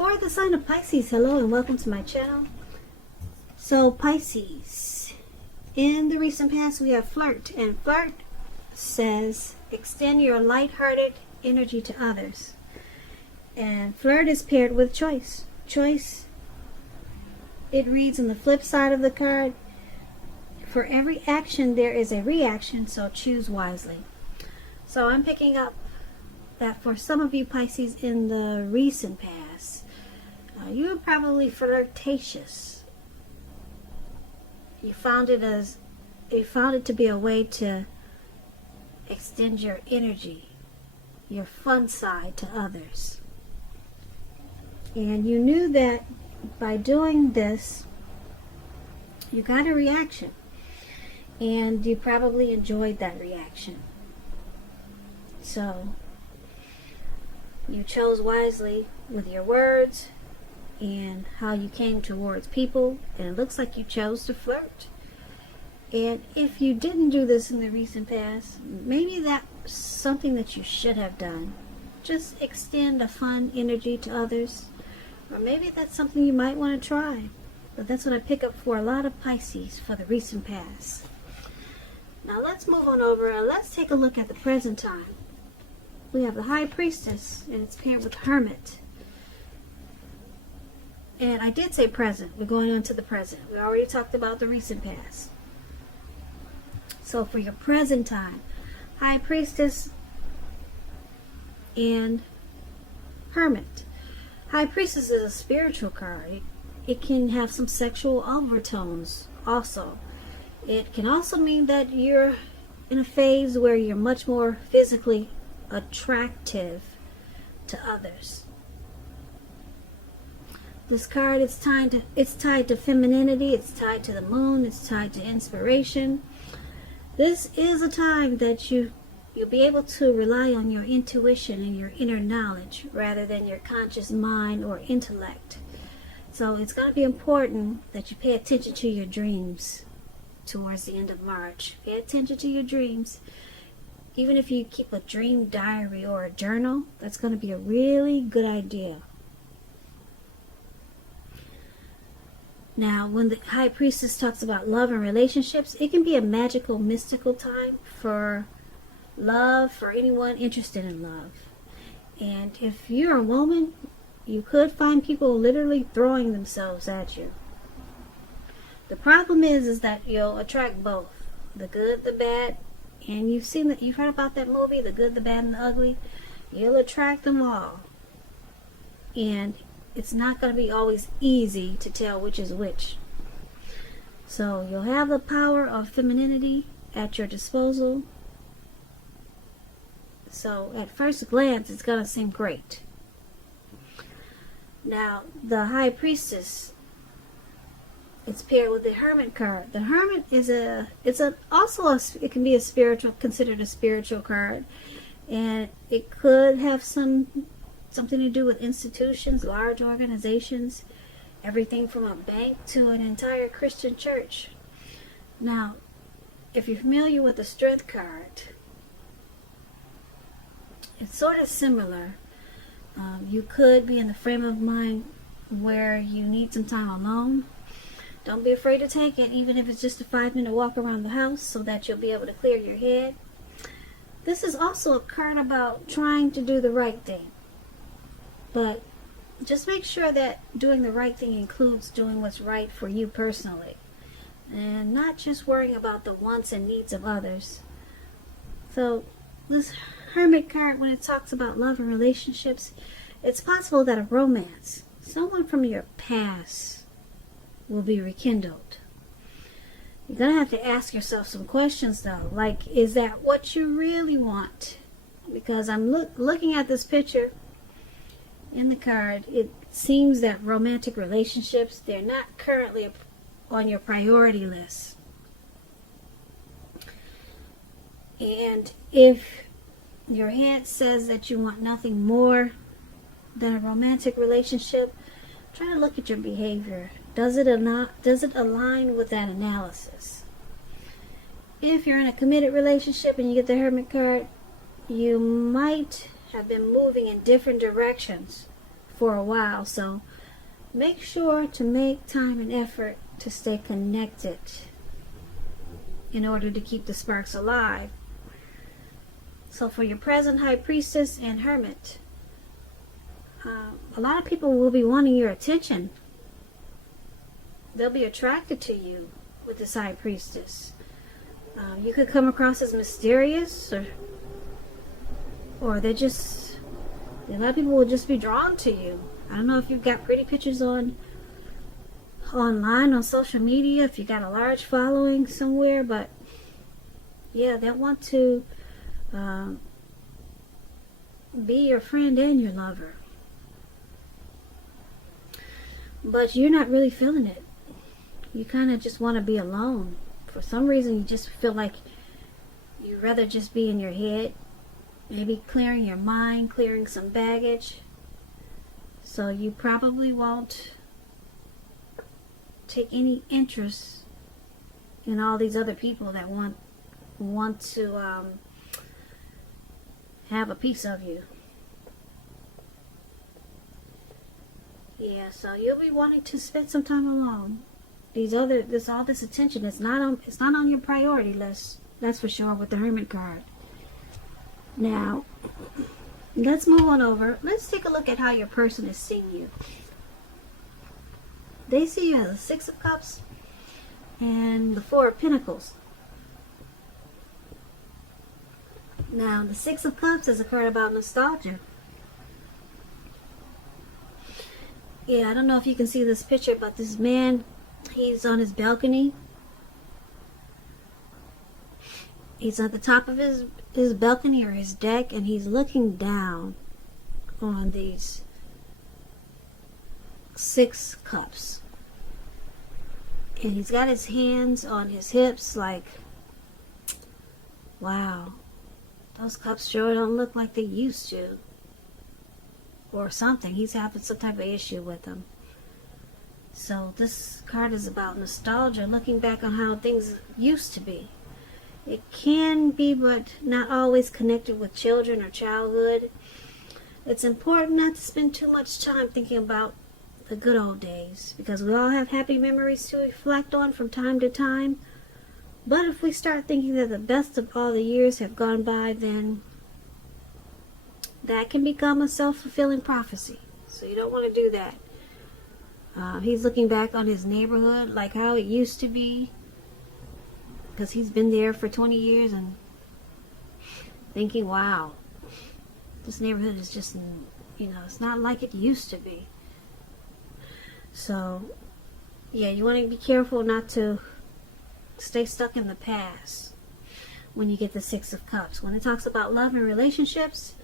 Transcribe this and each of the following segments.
For the sign of Pisces, hello and welcome to my channel. So Pisces, in the recent past we have flirt, and flirt says extend your light-hearted energy to others. And flirt is paired with choice. Choice, it reads on the flip side of the card, for every action there is a reaction, so choose wisely. So I'm picking up that for some of you Pisces in the recent past, you were probably flirtatious. You found it to be a way to extend your energy, your fun side to others. And you knew that by doing this, you got a reaction. And you probably enjoyed that reaction. So, you chose wisely with your words and how you came towards people. And it looks like you chose to flirt. And if you didn't do this in the recent past, maybe that's something that you should have done. Just extend a fun energy to others. Or maybe that's something you might want to try. But that's what I pick up for a lot of Pisces for the recent past. Now let's move on over and let's take a look at the present time. We have the High Priestess and it's paired with Hermit. And I did say present. We're going on to the present. We already talked about the recent past. So for your present time, High Priestess and Hermit. High Priestess is a spiritual card. It can have some sexual overtones also. It can also mean that you're in a phase where you're much more physically attractive to others. This card is tied to femininity, it's tied to the moon, it's tied to inspiration. This is a time that you'll be able to rely on your intuition and your inner knowledge rather than your conscious mind or intellect. So it's going to be important that you pay attention to your dreams towards the end of March. Pay attention to your dreams. Even if you keep a dream diary or a journal, that's going to be a really good idea. Now, when the High Priestess talks about love and relationships, it can be a magical, mystical time for love, for anyone interested in love. And if you're a woman, you could find people literally throwing themselves at you. The problem is that you'll attract both, the good, the bad, and you've heard about that movie, The Good, the Bad, and the Ugly. You'll attract them all. And it's not going to be always easy to tell which is which. So you'll have the power of femininity at your disposal. So at first glance, it's going to seem great. Now, the High Priestess, it's paired with the Hermit card. The Hermit is it can be a spiritual, considered a spiritual card, and it could have something to do with institutions, large organizations, everything from a bank to an entire Christian church. Now, if you're familiar with the Strength card, it's sort of similar. You could be in the frame of mind where you need some time alone. Don't be afraid to take it, even if it's just a 5-minute walk around the house so that you'll be able to clear your head. This is also a card about trying to do the right thing. But just make sure that doing the right thing includes doing what's right for you personally. And not just worrying about the wants and needs of others. So this Hermit card, when it talks about love and relationships, it's possible that a romance, someone from your past, will be rekindled. You're going to have to ask yourself some questions though, like, is that what you really want? Because I'm looking at this picture in the card, it seems that romantic relationships, they're not currently on your priority list. And if your head says that you want nothing more than a romantic relationship, try to look at your behavior. Does it align with that analysis? If you're in a committed relationship and you get the Hermit card, you might have been moving in different directions for a while. So make sure to make time and effort to stay connected in order to keep the sparks alive. So for your present high priestess and hermit, a lot of people will be wanting your attention. They'll be attracted to you with this high priestess. You could come across as mysterious, or a lot of people will just be drawn to you. I don't know if you've got pretty pictures online on social media, if you got a large following somewhere, but yeah, they want to be your friend and your lover. But you're not really feeling it. You kind of just want to be alone. For some reason, you just feel like you'd rather just be in your head. Maybe clearing your mind, clearing some baggage. So you probably won't take any interest in all these other people that want to have a piece of you. Yeah, so you'll be wanting to spend some time alone. All this attention, it's not on your priority list. That's for sure with the Hermit card. Now, let's move on over. Let's take a look at how your person is seeing you. They see you as a Six of Cups and the Four of Pentacles. Now, the Six of Cups is a card about nostalgia. Yeah, I don't know if you can see this picture, but this man, he's on his balcony. He's at the top of his balcony or his deck, and he's looking down on these Six Cups. And he's got his hands on his hips like, wow, those cups sure don't look like they used to. Or something. He's having some type of issue with them. So this card is about nostalgia, looking back on how things used to be. It can be, but not always connected with children or childhood. It's important not to spend too much time thinking about the good old days, because we all have happy memories to reflect on from time to time. But if we start thinking that the best of all the years have gone by, then that can become a self-fulfilling prophecy. So you don't want to do that. He's looking back on his neighborhood like how it used to be, because he's been there for 20 years and thinking, wow, this neighborhood is just, it's not like it used to be. So, yeah, you want to be careful not to stay stuck in the past when you get the Six of Cups. When it talks about love and relationships,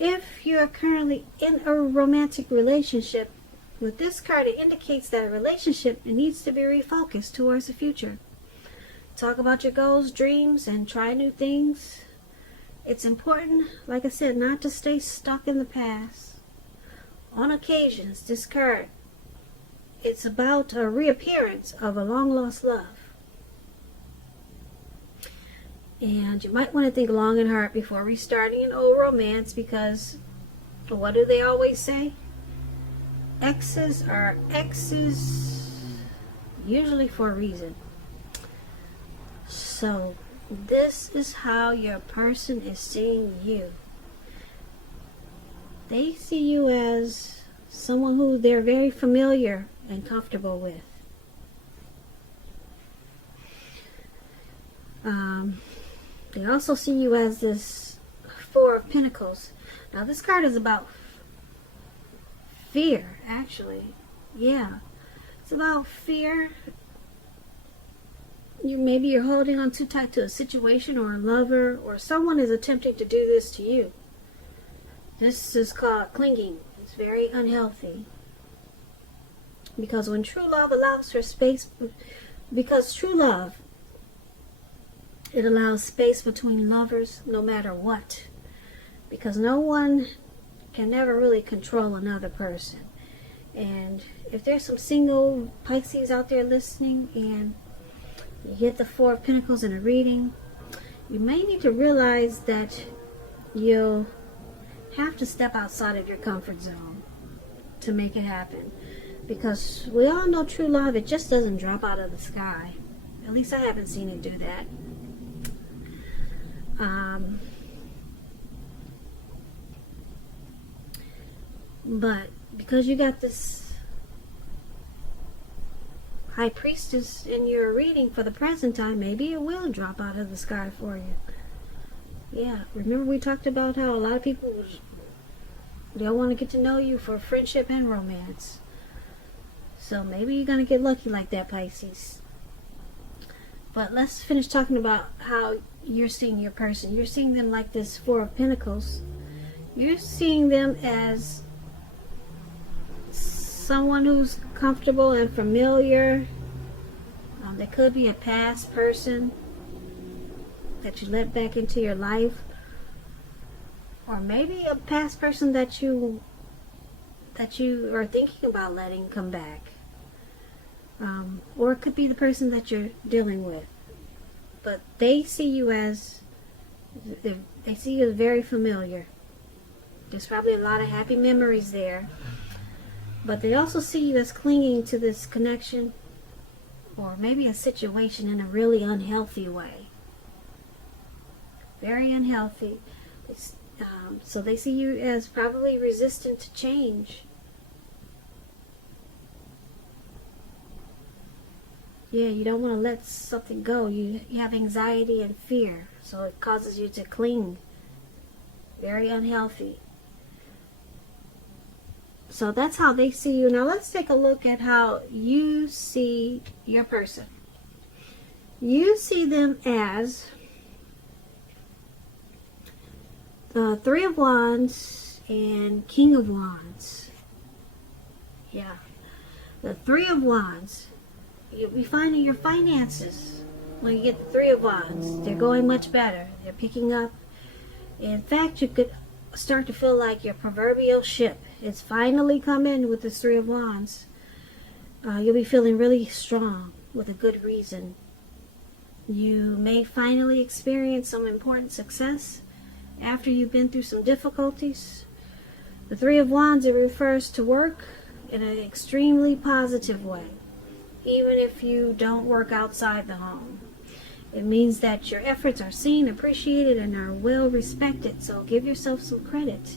if you are currently in a romantic relationship, with this card it indicates that a relationship needs to be refocused towards the future. Talk about your goals, dreams, and try new things. It's important, like I said, not to stay stuck in the past. On occasions, this card, it's about a reappearance of a long-lost love. And you might want to think long and hard before restarting an old romance, because what do they always say? Exes are exes, usually for a reason. So this is how your person is seeing you. They see you as someone who they're very familiar and comfortable with. They also see you as this Four of Pentacles. Now this card is about fear, actually. Yeah, it's about fear. Maybe you're holding on too tight to a situation or a lover, or someone is attempting to do this to you. This is called clinging. It's very unhealthy. Because when true love allows for space, because true love, it allows space between lovers no matter what. Because no one can never really control another person. And if there's some single Pisces out there listening and you get the Four of Pentacles in a reading, you may need to realize that you'll have to step outside of your comfort zone. to make it happen. Because we all know true love, it just doesn't drop out of the sky. At least I haven't seen it do that. But because you got this high priestess in your reading for the present time, maybe it will drop out of the sky for you. Yeah, remember we talked about how a lot of people, they'll want to get to know you for friendship and romance. So maybe you're going to get lucky like that, Pisces. But let's finish talking about how you're seeing your person. You're seeing them like this Four of Pentacles. You're seeing them as someone who's comfortable and familiar. There could be a past person that you let back into your life, or maybe a past person that you are thinking about letting come back, or it could be the person that you're dealing with. But they see you as very familiar. There's probably a lot of happy memories there. But they also see you as clinging to this connection, or maybe a situation, in a really unhealthy way. Very unhealthy. So they see you as probably resistant to change. Yeah, you don't want to let something go. You have anxiety and fear, so it causes you to cling. Very unhealthy. So that's how they see you. Now let's take a look at how you see your person. You see them as Three of Wands and King of Wands. Yeah. The Three of Wands. You'll be finding your finances when you get the Three of Wands. They're going much better. They're picking up. In fact, you could start to feel like your proverbial ship. It's finally come in with this Three of Wands. You'll be feeling really strong with a good reason. You may finally experience some important success after you've been through some difficulties. The Three of Wands, it refers to work in an extremely positive way, even if you don't work outside the home. It means that your efforts are seen, appreciated, and are well respected. So give yourself some credit.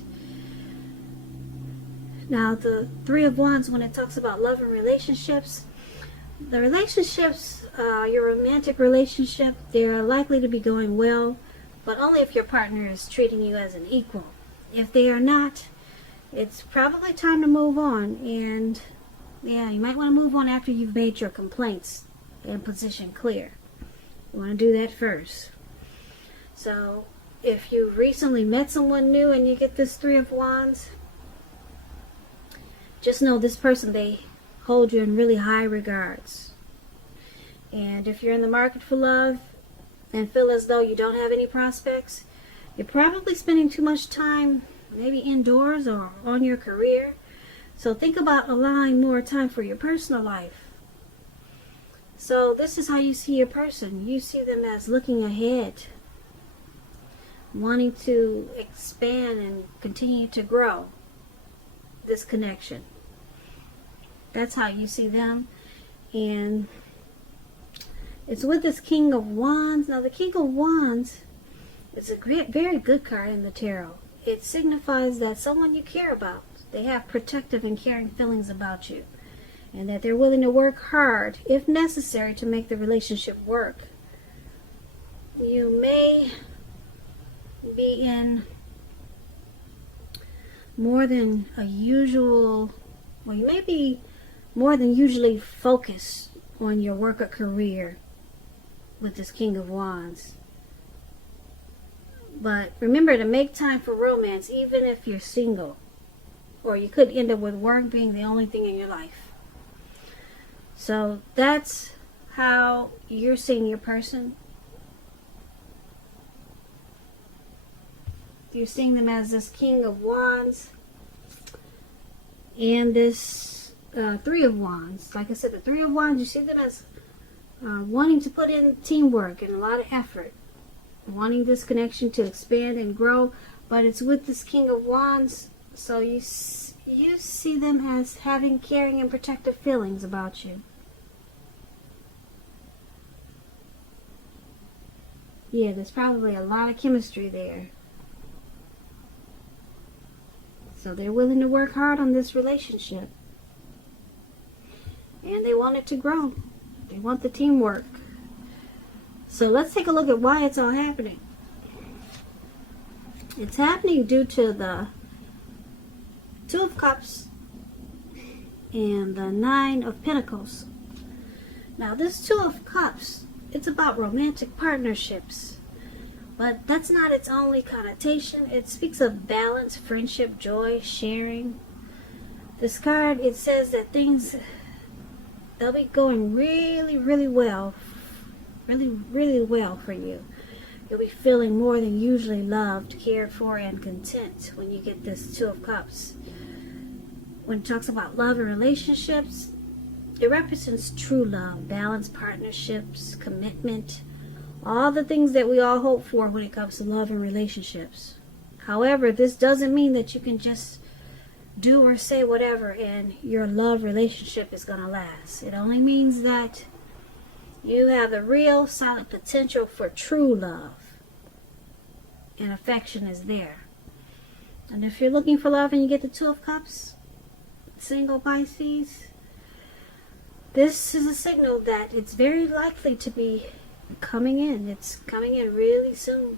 Now, the Three of Wands, when it talks about love and relationships, the relationships, your romantic relationship, they're likely to be going well, but only if your partner is treating you as an equal. If they are not, it's probably time to move on. And yeah, you might want to move on after you've made your complaints and position clear. You want to do that first. So if you recently met someone new and you get this Three of Wands, just know this person, they hold you in really high regards. And if you're in the market for love and feel as though you don't have any prospects, you're probably spending too much time maybe indoors or on your career. So think about allowing more time for your personal life. So this is how you see your person. You see them as looking ahead, wanting to expand and continue to grow this connection. That's how you see them. And it's with this King of Wands. Now the King of Wands is a very good card in the tarot. It signifies that someone you care about, they have protective and caring feelings about you, and that they're willing to work hard, if necessary, to make the relationship work. You may be in more than a usual, well, you may be more than usually focused on your work or career with this King of Wands. But remember to make time for romance, even if you're single, or you could end up with work being the only thing in your life. So that's how you're seeing your person. You're seeing them as this King of Wands and this Three of Wands. Like I said, the Three of Wands, you see them as wanting to put in teamwork and a lot of effort, wanting this connection to expand and grow. But it's with this King of Wands, so You see them as having caring and protective feelings about you. Yeah, there's probably a lot of chemistry there. So they're willing to work hard on this relationship. And they want it to grow. They want the teamwork. So let's take a look at why it's all happening. It's happening due to the Two of Cups and the Nine of Pentacles. Now this Two of Cups, it's about romantic partnerships. But that's not its only connotation. It speaks of balance, friendship, joy, sharing. This card, it says that things, they'll be going really, really well. Really, really well for you. You'll be feeling more than usually loved, cared for, and content when you get this Two of Cups. When it talks about love and relationships, it represents true love, balanced partnerships, commitment, all the things that we all hope for when it comes to love and relationships. However, this doesn't mean that you can just do or say whatever and your love relationship is going to last. It only means that you have the real solid potential for true love. And affection is there. And if you're looking for love and you get the Two of Cups, single Pisces, this is a signal that it's very likely to be coming in. It's coming in really soon.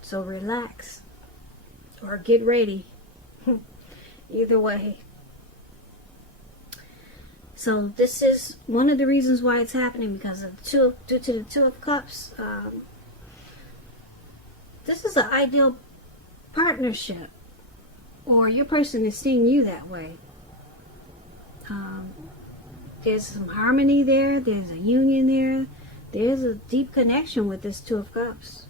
So relax. Or get ready. Either way. So this is one of the reasons why it's happening, because of due to the Two of Cups. This is an ideal partnership, or your person is seeing you that way. There's some harmony there. There's a union there. There's a deep connection with this Two of Cups.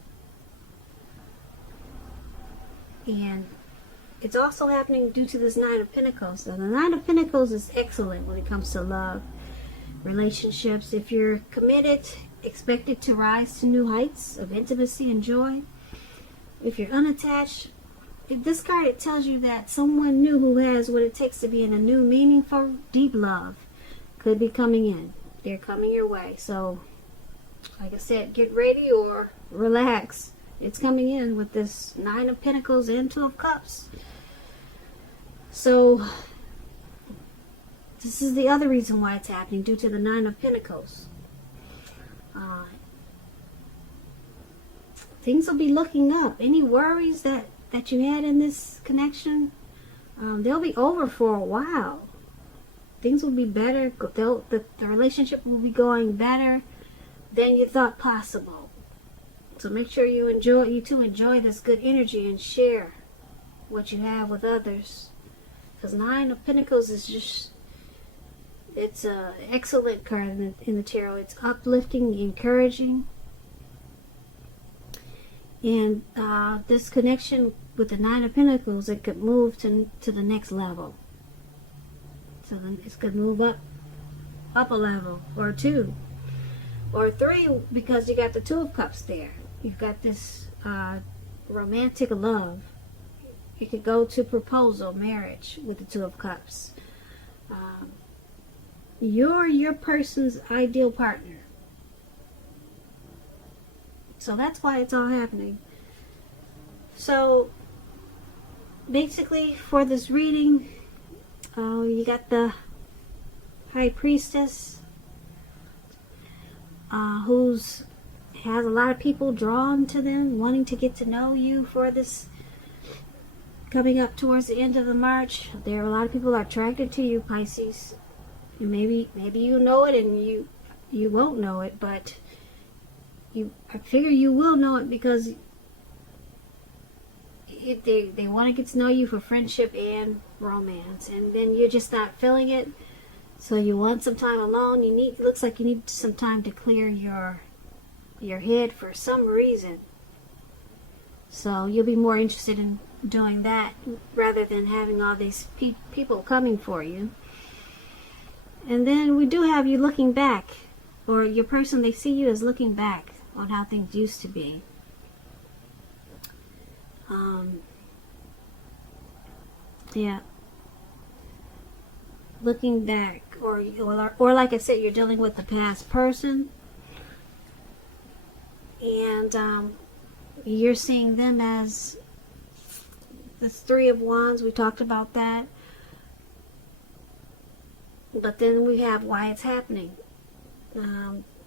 And it's also happening due to this Nine of Pentacles. So the Nine of Pentacles is excellent when it comes to love, relationships. If you're committed, expect it to rise to new heights of intimacy and joy. If you're unattached, this card, it tells you that someone new who has what it takes to be in a new, meaningful, deep love could be coming in. They're coming your way. So, like I said, get ready or relax. It's coming in with this Nine of Pentacles and Two of Cups. So, this is the other reason why it's happening, due to the Nine of Pentacles. Things will be looking up. Any worries that you had in this connection, they'll be over for a while. Things will be better. The relationship will be going better than you thought possible. So make sure you enjoy this good energy and share what you have with others. Because Nine of Pentacles is just, it's an excellent card in the tarot. It's uplifting, encouraging. And this connection with the Nine of Pentacles, it could move to the next level. So then it could move up a level, or two, or three, because you got the Two of Cups there. You've got this romantic love. You could go to proposal, marriage with the Two of Cups. You're your person's ideal partner. So that's why it's all happening. So basically, for this reading, you got the High Priestess, who's has a lot of people drawn to them, wanting to get to know you for this coming up towards the end of the March. There are a lot of people attracted to you, Pisces. And maybe you know it and you won't know it, but I figure you will know it, because they want to get to know you for friendship and romance, and then you're just not feeling it, so you want some time alone. Looks like you need some time to clear your head for some reason. So you'll be more interested in doing that rather than having all these people coming for you. And then we do have you looking back, or your person, they see you as looking back on how things used to be. Yeah. looking back, or like I said, you're dealing with a past person, and you're seeing them as the Three of Wands. We talked about that. But then we have why it's happening.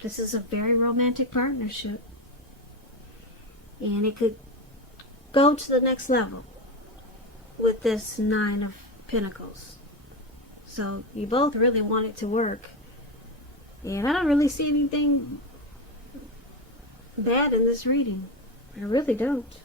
This is a very romantic partnership. And it could go to the next level with this Nine of Pentacles. So you both really want it to work. And I don't really see anything bad in this reading. I really don't.